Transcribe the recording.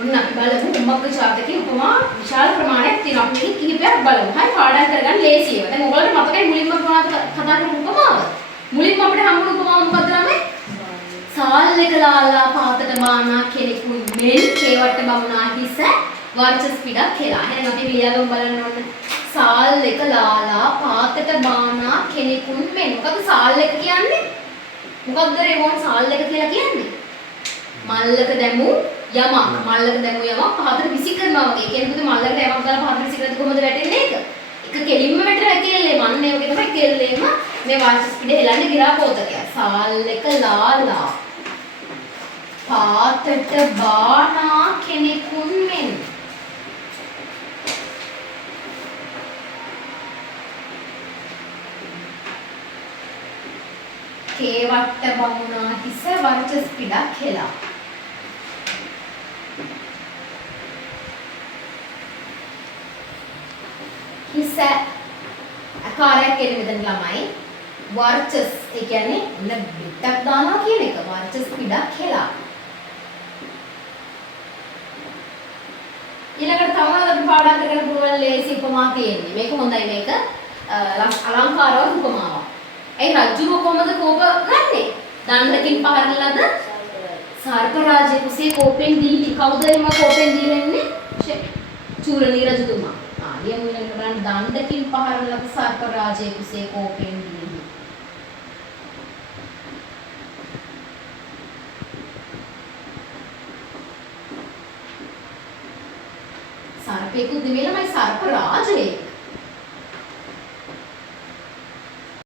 ඔන්න අපි බලමු උම්මග්ග ජාතකයේ උපමා විශාල ප්‍රමාණයක් තියෙනවා. අපි මේක කිහිපයක් බලමු. හරි පාඩම් කරගන්න ලේසියව. දැන් ඔයගොල්ලන්ට මතකයි මුලින්ම මොනවද කතා කරපු උපමාව? මුලින්ම අපිට හම්බුණු උපමාව මොකක්ද ළමයි? සාල්ලක ලාලා පාතට බානා කෙනෙකුන් මෙන් කේවට බමුණා හිස වර්චස් පිටක් කියලා. එහෙනම් අපි ලියාගමු බලන්න ඕනේ. සාල්ලක ලාලා පාතට බානා කෙනෙකුන් මෙන්. මොකද සාල්ලක කියන්නේ? මොකක්ද රේමෝන් සාල්ලක කියලා කියන්නේ? මල්ලක දැමු යමක්. මල්ලක දැමු යමක් පහතට විසි කරනවා වගේ. ඒ කියන්නේ පුතේ මල්ලකට යමක් දාලා පහතට විසි කරද්දි කොහොමද වැටෙන්නේ ඒක? එක කෙලින්ම වැටෙනවා කෙල්ලේ. මන්නේ වගේ තමයි කෙල්ලේම මේ වර්චස් පිට හෙලන්නේ ගිරා පොතක. සාල්ලක ලාලා පාතට බානා කෙනෙකුන් මෙන්. කේවට බමුණා හිස වර්චස් පිටක් හෙලා. හිස ආකාරයක් කියන මෙතන ළමයි වර්චස් ඒ කියන්නේ ඔන්න පිටක් දානවා කියන එක වර්චස් පිටක් හෙලා. ඊළඟට තමයි අපි පාඩම් කරගෙන පුළුවන් ලේසි උපමා තියෙන්නේ. මේක හොඳයි මේක අලංකාරවත් උපමාවක්. ඒ රජුව කොහමද කෝප ගන්නේ? දණ්ඩකින් පහරන ලද සර්ප රාජ්‍ය කුසේ කෝපෙන් දීටි. කවුද එම කෝපෙන් දීලන්නේ? චූරණී රජතුමා. ලියමු ඊළඟට බලන්න දණ්ඩකින් පහරන ලද සර්ප රාජ්‍ය කුසේ කෝපෙන් දීටි. සර්පෙකුත් නෙමෙයි සර්ප රාජයෙක්.